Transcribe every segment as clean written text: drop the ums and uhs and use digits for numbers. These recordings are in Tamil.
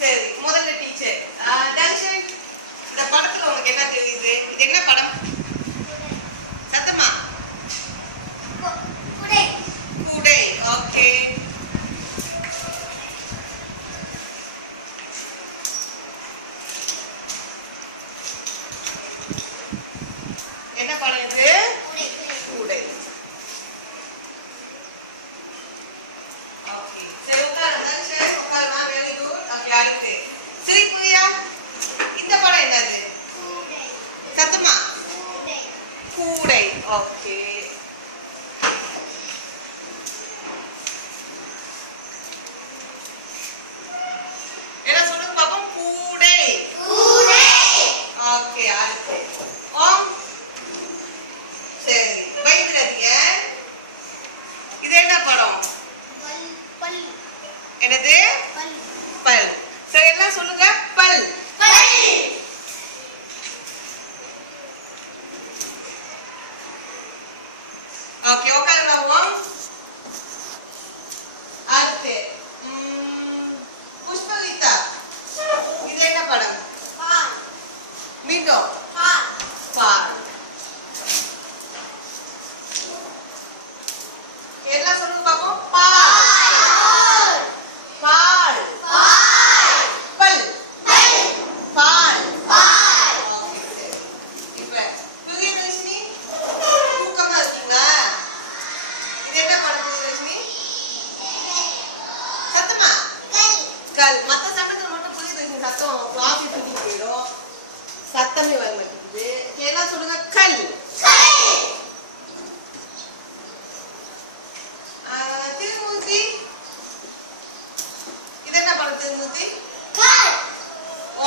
சரி, முதல்ல டீச்சர் தர்ஷன், இந்த படத்துல உங்களுக்கு என்ன தெரியுது? இது என்ன படம்? சத்தமா. கூடை. ஓகே. என்ன படம் இது? கூடை. ஓகே. சரி, உட்காரு தர்ஷன், உட்காருமா. Very good. ஓகே, அடுத்து ஸ்ரீபிரியா, இந்த படம் என்னது? சத்தமா. கூடை. ஓகே. என்ன சொல்லுங்க பாப்போம்? கூடை. ஓகே, அடுத்து ஓம். சரி, பயந்துடாதீங்க. இது என்ன படம்? என்னது? பல். சரி, எல்லாம் சொல்லுங்க. பல். ஓகே, உட்காருங்க ஓம். அடுத்து புஷ்பகீதா, இது என்ன படம்? மீண்டும் பால். எல்லாம் சொல்லுங்க பாப்போம். பால். பால். பல். பால். ஓகே, சரி. இப்ப பிரியதர்ஷினி, தூக்கமா இருக்கீங்களா? இது என்ன படம் பிரியதர்ஷினி? சத்தமா. கல். மத்த சமயத்துல மட்டும் பிரியதர்ஷினி சத்தம் காஃபி தூக்கி போயிடும், சத்தமே வர மாட்டேங்குது. எல்லாம் சொல்லுங்க. கல். திருமூர்த்தி, இது என்ன படம்? Thirumurthy.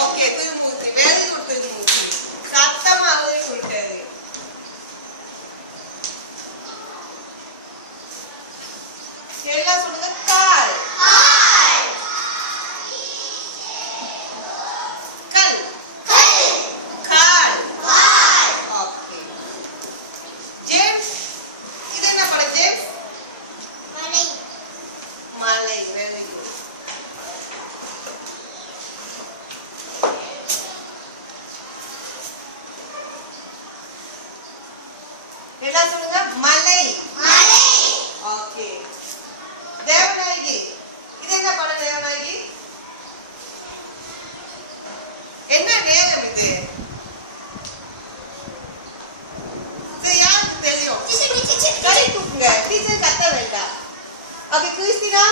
Okay, Thirumurthy. Very good Thirumurthy. சத்தமாகவே சொல்லிட்டாரு. எல்லாம் சொல்லுங்க. கால். கல். கால். ஓகே. ஜேம்ஸ், இது என்ன படம் ஜேம்ஸ்? மலை. Very good. எல்லாம் சொல்லுங்க. மலை. ஓகே. தேவநாயகி, இது என்ன படம்? தேவநாயகி. என்ன நேரம் இது? சரி, யாருக்கு தெரியும்? கை தூக்குங்க. டீச்சர் கத்த வேண்டாம். Okay, Christina.